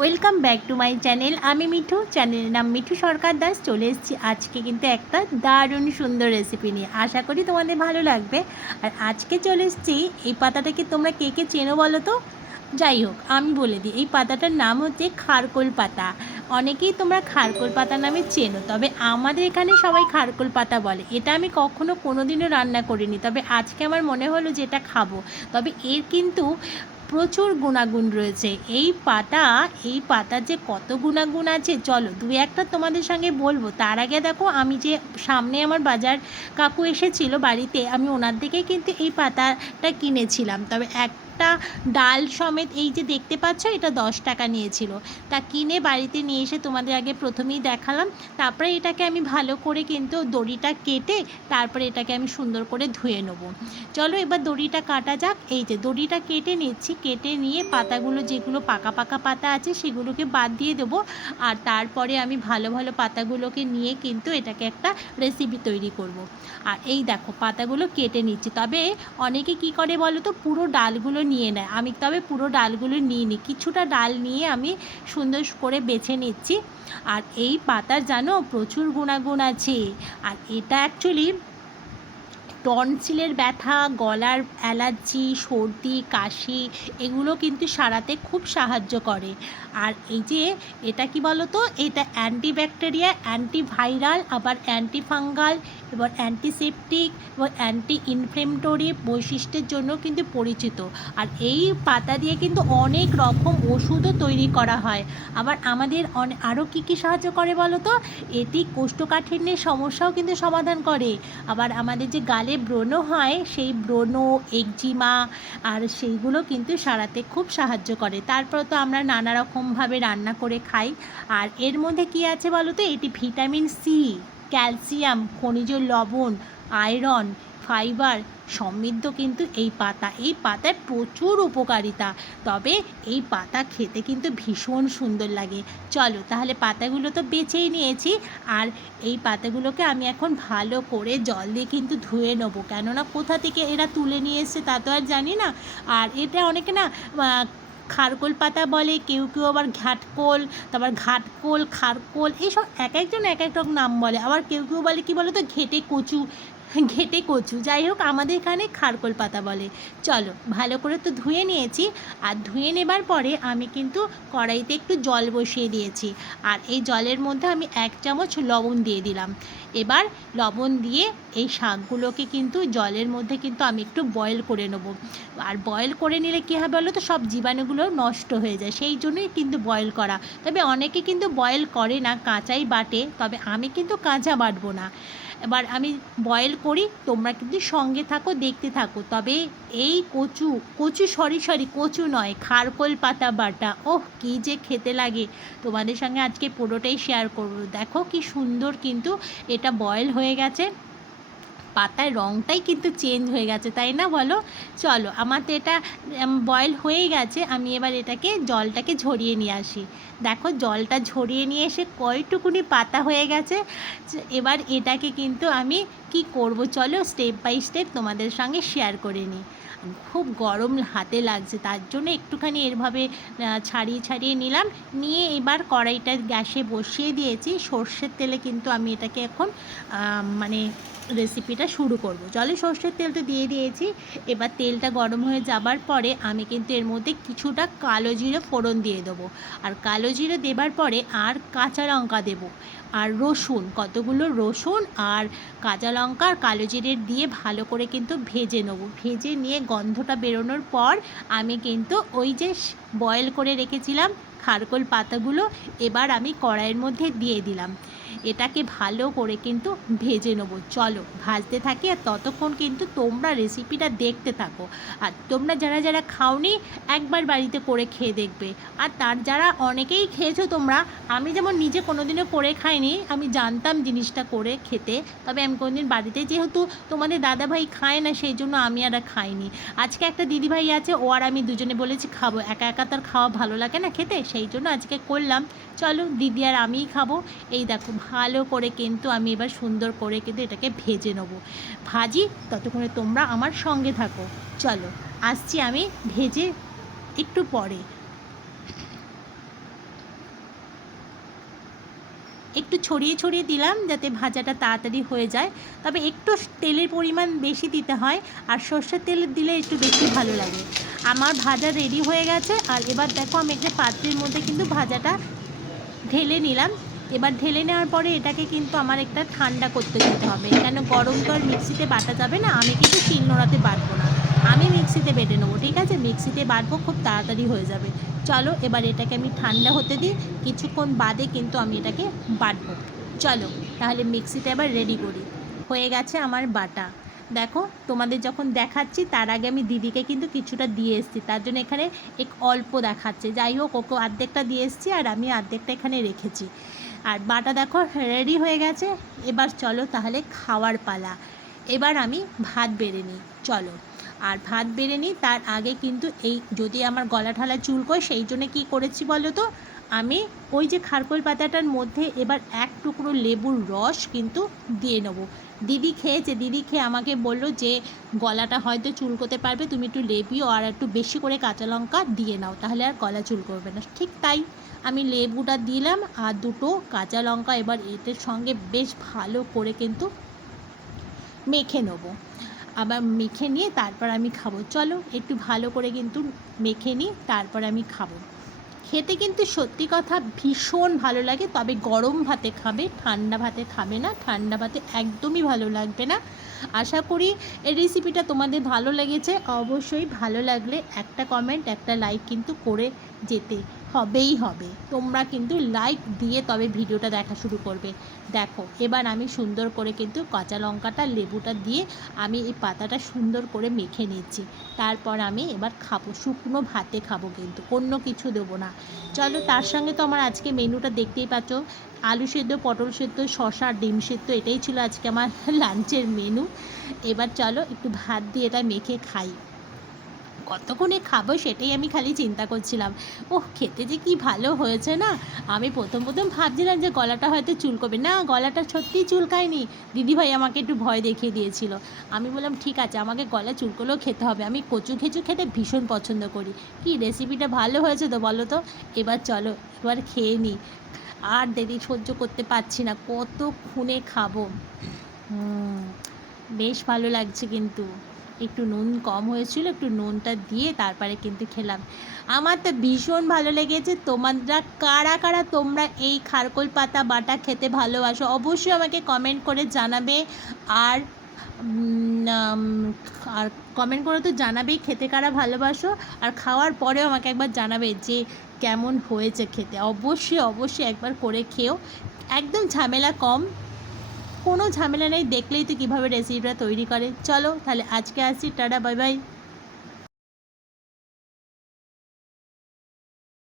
Welcome back to my channel. আমি মিঠু, চ্যানেলের নাম মিঠু সরকার দাস। চলে এসেছি আজকে কিন্তু একটা দারুণ সুন্দর রেসিপি নিয়ে। আশা করি তোমাদের ভালো লাগবে। আর আজকে চলে এসেছি, এই পাতাটাকে তোমরা কে কে চেনো বলো তো? যাই হোক, আমি বলে দিই, এই পাতাটার নাম হচ্ছে খারকোল পাতা। অনেকেই তোমরা খারকোল পাতা নামে চেনো, তবে আমাদের এখানে সবাই খারকোল পাতা বলে। এটা আমি কখনো কোনো দিনও রান্না করিনি, তবে আজকে আমার মনে হলো যে এটা খাবো। তবে এর কিন্তু প্রচুর গুণাগুণ রয়েছে। এই পাতার যে কত গুণাগুণ আছে, চলো দু একটা তোমাদের সঙ্গে বলবো। তার আগে দেখো, আমি যে সামনে আমার বাজার কাকু এসেছিল বাড়িতে, আমি ওনার দিকেই কিন্তু এই পাতাটা কিনেছিলাম। তবে একটা ডাল সমেত এই যে দেখতে পাচ্ছ, এটা 10 টাকা নিয়েছিল। তা কিনে বাড়িতে নিয়ে এসে তোমাদের আগে প্রথমেই দেখালাম। তারপরে এটাকে আমি ভালো করে কিন্তু দড়িটা কেটে তারপরে এটাকে আমি সুন্দর করে ধুয়ে নেব। চলো এবার দড়িটা কাটা যাক। এই যে দড়িটা কেটে নিচ্ছি, কেটে নিয়ে পাতাগুলো যেগুলো পাকা পাকা পাতা আছে সেগুলোকে বাদ দিয়ে দেবো। আর তারপরে আমি ভালো ভালো পাতাগুলোকে নিয়ে কিন্তু এটাকে একটা রেসিপি তৈরি করব। আর এই দেখো পাতাগুলো কেটে নিচ্ছি। তবে অনেকে কি করে বলো তো, পুরো ডালগুলো নিয়ে নেয়। আমি তবে পুরো ডালগুলো নিইনি, কিছুটা ডাল নিয়ে আমি সুন্দর করে বেছে নিচ্ছি। আর এই পাতার জানো প্রচুর গুণাগুণ আছে। আর এটা অ্যাকচুয়ালি টনসিলের ব্যথা, গলার অ্যালার্জি, সর্দি, কাশি এগুলো কিন্তু সারাতে খুব সাহায্য করে। আর এই যে এটা কি বলো তো, এটা অ্যান্টিব্যাকটেরিয়া, অ্যান্টিভাইরাল, আবার অ্যান্টিফাঙ্গাল, এবার অ্যান্টিসেপটিক এবং অ্যান্টি ইনফ্লেমেটরি বৈশিষ্ট্যের জন্য কিন্তু পরিচিত। আর এই পাতা দিয়ে কিন্তু অনেক রকম ওষুধও তৈরি করা হয়। আবার আমাদের আরও কী সাহায্য করে বলো তো, এটি কোষ্ঠকাঠিন্যের সমস্যাও কিন্তু সমাধান করে। আবার আমাদের যে গালে ব্রণ হয়, সেই ব্রণ, একজিমা আর সেইগুলো কিন্তু সারাতে খুব সাহায্য করে। তারপর তো আমরা নানা রকমভাবে রান্না করে খাই। আর এর মধ্যে কি আছে বলো তো, এটি ভিটামিন সি, ক্যালসিয়াম, খনিজ লবণ, আয়রন, ফাইবার সমৃদ্ধ কিন্তু এই পাতার প্রচুর উপকারিতা। তবে এই পাতা খেতে কিন্তু ভীষণ সুন্দর লাগে। চলো তাহলে পাতাগুলো তো বেছেই নিয়েছি। আর এই পাতাগুলোকে আমি এখন ভালো করে জল দিয়ে কিন্তু ধুয়ে নেবো, কেননা কোথা থেকে এরা তুলে নিয়ে এসছে তা তো আর জানি না। আর এটা অনেকে না খারকোল পাতা বলে, কেউ কেউ আবার ঘাটকোল, তারপর ঘাটকোল, খারকোল, এইসব এক একজন এক এক রকম নাম বলে। আবার কেউ কেউ বলে কি বলো তো, ঘেটে কচু, যাই হোক আমাদের এখানে খারকোল পাতা বলে। চলো ভালো করে তো ধুয়ে নিয়েছি। আর ধুয়ে নেবার পরে আমি কিন্তু কড়াইতে একটু জল বসিয়ে দিয়েছি। আর এই জলের মধ্যে আমি 1 চামচ লবণ দিয়ে দিলাম। এবার লবণ দিয়ে এই শাকগুলোকে কিন্তু জলের মধ্যে কিন্তু আমি একটু বয়েল করে নেব। আর বয়েল করে নিলে কী হবে বলো তো, সব জীবাণুগুলো নষ্ট হয়ে যায়, সেই জন্যই কিন্তু বয়েল করা। তবে অনেকে কিন্তু বয়েল করে না, কাঁচাই বাটে, তবে আমি কিন্তু কাঁচা বাটবো না। এবার আমি বয়েল করি, তোমরা কিন্তু সঙ্গে থাকো, দেখতে থাকো। তবে এই কচু নয়, খারকোল পাতা বাটা, ওহ কী যে খেতে লাগে! তোমাদের সঙ্গে আজকে পুরোটাই শেয়ার করব। দেখো কি সুন্দর কিন্তু এটা বয়েল হয়ে গেছে, পাতার রঙটাই কিন্তু চেঞ্জ হয়ে গেছে, তাই না বলো? চলো আমার তো এটা বয়েল হয়েই গেছে। আমি এবার জলটাকে ঝরিয়ে নিয়ে আসি। দেখো জলটা ঝরিয়ে নিয়ে এসে কয়টুকুনি পাতা হয়ে গেছে। এবার এটাকে কিন্তু আমি কি করব, চলো স্টেপ বাই স্টেপ তোমাদের সঙ্গে শেয়ার করে নিই। খুব গরম হাতে লাগছে, তার জন্য একটুখানি এরভাবে ছাড়িয়ে ছাড়িয়ে নিলাম। নিয়ে এবার কড়াইটা গ্যাসে বসিয়ে দিয়েছি। সর্ষের তেলে কিন্তু আমি এটাকে এখন মানে রেসিপিটা শুরু করব। জলে সর্ষের তেলটা দিয়ে দিয়েছি। এবার তেলটা গরম হয়ে যাবার পরে আমি কিন্তু এর মধ্যে কিছুটা কালো জিরে ফোড়ন দিয়ে দেবো। আর কালো জিরে দেবার পরে আর কাঁচা লঙ্কা দেবো, আর রসুন, কতগুলো রসুন আর কাঁচা লঙ্কা আর কালো জিরে দিয়ে ভালো করে কিন্তু ভেজে নেবো। ভেজে নিয়ে গন্ধটা বেরোনোর পর আমি কিন্তু ওই যে বয়েল করে রেখেছিলাম খারকোল পাতাগুলো এবার আমি কড়াইয়ের মধ্যে দিয়ে দিলাম। এটাকে ভালো করে কিন্তু ভেজে নেবো। চলো ভাজতে থাকি, আর ততক্ষণ কিন্তু তোমরা রেসিপিটা দেখতে থাকো। আর তোমরা যারা যারা খাওনি, একবার বাড়িতে করে খেয়ে দেখবে। আর তার যারা অনেকেই খেয়েছো তোমরা, আমি যেমন নিজে কোনোদিনও করে খাইনি, আমি জানতাম জিনিসটা করে খেতে, তবে আমি কোনোদিন বাড়িতে, যেহেতু তোমাদের দাদাভাই খায় না সেই জন্য আমি আর খাইনি। আজকে একটা দিদিভাই আছে, ও আর আমি দুজনে বলেছি খাবো, একা একা তার খাওয়া ভালো লাগে না খেতে, সেই জন্য আজকে করলাম। চলো দিদি আর আমিই খাবো। এই দেখো ভালো করে কিন্তু আমি এবার সুন্দর করে কিন্তু এটাকে ভেজে নেবো। ভাজি ততক্ষণে তোমরা আমার সঙ্গে থাকো। চলো আসছি আমি ভেজে একটু পরে। একটু ছড়িয়ে ছড়িয়ে দিলাম যাতে ভাজাটা তাড়াতাড়ি হয়ে যায়। তবে একটু তেলের পরিমাণ বেশি দিতে হয়, আর সর্ষের তেল দিলে একটু বেশি ভালো লাগে। আমার ভাজা রেডি হয়ে গেছে। আর এবার দেখো আমি একটা পাত্রের মধ্যে কিন্তু ভাজাটা ঢেলে নিলাম। এবার ঢেলে নেওয়ার পরে এটাকে কিন্তু আমার একটা ঠান্ডা করতে দিতে হবে, কেন গরম তো আর মিক্সিতে বাটা যাবে না। আমি কিন্তু শিলনোড়াতে বাটবো না, আমি মিক্সিতে বেটে নেবো, ঠিক আছে? মিক্সিতে বাটবো, খুব তাড়াতাড়ি হয়ে যাবে। চলো এবার এটাকে আমি ঠান্ডা হতে দিই, কিছুক্ষণ বাদে কিন্তু আমি এটাকে বাটবো। চলো তাহলে মিক্সিটা এবার রেডি করি। হয়ে গেছে আমার বাটা। দেখো তোমাদের যখন দেখাচ্ছি তার আগে আমি দিদিকে কিন্তু কিছুটা দিয়ে এসেছি, তার জন্য এখানে অল্প দেখাচ্ছে। যাই হোক, ওকে অর্ধেকটা দিয়ে এসেছি আর আমি অর্ধেকটা এখানে রেখেছি। আর বাটা দেখো রেডি হয়ে গেছে। এবার চলো তাহলে খাওয়ার পালা। এবার আমি ভাত বেড়ে নিই, চলো। আর ভাত বেড়ে নিই তার আগে কিন্তু এই যদি আমার গলা ঠালা চুলকোয়, সেই জন্য কী করেছি বলো তো, আমি ওই যে খারকোল পাতাটার মধ্যে এবার এক টুকরো লেবুর রস কিন্তু দিয়ে নেবো। দিদি খেয়েছে, দিদি খেয়ে আমাকে বললো যে গলাটা হয়তো চুলকোতে পারবে, তুমি একটু লেবু আর একটু বেশি করে কাঁচা লঙ্কা দিয়ে নাও, তাহলে আর গলা চুলকোবে না। ঠিক তাই, আমি লেবুটা দিলাম আর দুটো কাঁচা লঙ্কা এবার এটার সঙ্গে বেশ ভালো করে কিন্তু মেখে নেবো। আবার মেখে নিয়ে তারপর আমি খাবো। চলো একটু ভালো করে কিন্তু মেখে নিই, তারপর আমি খাবো। খেতে কিন্তু সত্যি কথা ভীষণ ভালো লাগে, তবে গরম ভাতে খাবে, ঠান্ডা ভাতে খাবে না। ঠান্ডা ভাতে একদমই ভালো লাগবে না। আশা করি এই রেসিপিটা তোমাদের ভালো লেগেছে। অবশ্যই ভালো লাগলে একটা কমেন্ট, একটা লাইক কিন্তু করে যেতে হবেই হবে। তোমরা কিন্তু লাইক দিয়ে তবে ভিডিওটা দেখা শুরু করবে। দেখো এবার আমি সুন্দর করে কিন্তু কাঁচা লঙ্কাটা লেবুটা দিয়ে আমি এই পাতাটা সুন্দর করে মেখে নিচ্ছি। তারপর আমি এবার খাবো, শুকনো ভাতে খাবো, কিন্তু অন্য কিছু দেবো না। চলো, তার সঙ্গে তো আমার আজকে মেনুটা দেখতেই পাচ্ছ, আলু সেদ্ধ, পটল সেদ্ধ, শসা আর ডিম সেদ্ধ, এটাই ছিল আজকে আমার লাঞ্চের মেনু। এবার চলো একটু ভাত দিয়ে এটা মেখে খাই। কতক্ষণে খাবো সেটাই আমি খালি চিন্তা করছিলাম। ওহ, খেতে যে কি ভালো হয়েছে না। আমি প্রথম ভাবছিলাম যে গলাটা হয়তো চুলকোবে, না গলাটা সত্যিই চুলকায়নি। দিদিভাই আমাকে একটু ভয় দেখিয়ে দিয়েছিল। আমি বললাম ঠিক আছে, আমাকে গলা চুলকোলেও খেতে হবে, আমি কচু খেচু খেতে ভীষণ পছন্দ করি। কি রেসিপিটা ভালো হয়েছে তো বলো তো? এবার চলো এবার খেয়ে নিই, আর দেরি সহ্য করতে পারছি না, কতক্ষণে খাবো। বেশ ভালো লাগছে কিন্তু। একটু নুন কম হয়েছিল, একটু নুনটা দিয়ে তারপরে কিন্তু খেলাম। আমার তো ভীষণ ভালো লেগেছে। তোমরা কারা কারা তোমরা এই খারকোল পাতা বাটা খেতে ভালোবাসো অবশ্যই আমাকে কমেন্ট করে জানাবে। আর আর কমেন্ট করে তো জানাবেই খেতে কারা ভালোবাসো, আর খাওয়ার পরেও আমাকে একবার জানাবে যে কেমন হয়েছে খেতে। অবশ্যই অবশ্যই একবার করে খেও, একদম ঝামেলা কম, কোনো ঝামেলা নেই। দেখলেই তো কীভাবে রেসিপিটা তৈরি করে। চলো তাহলে আজকে আসছি, টাটা, বাই বাই।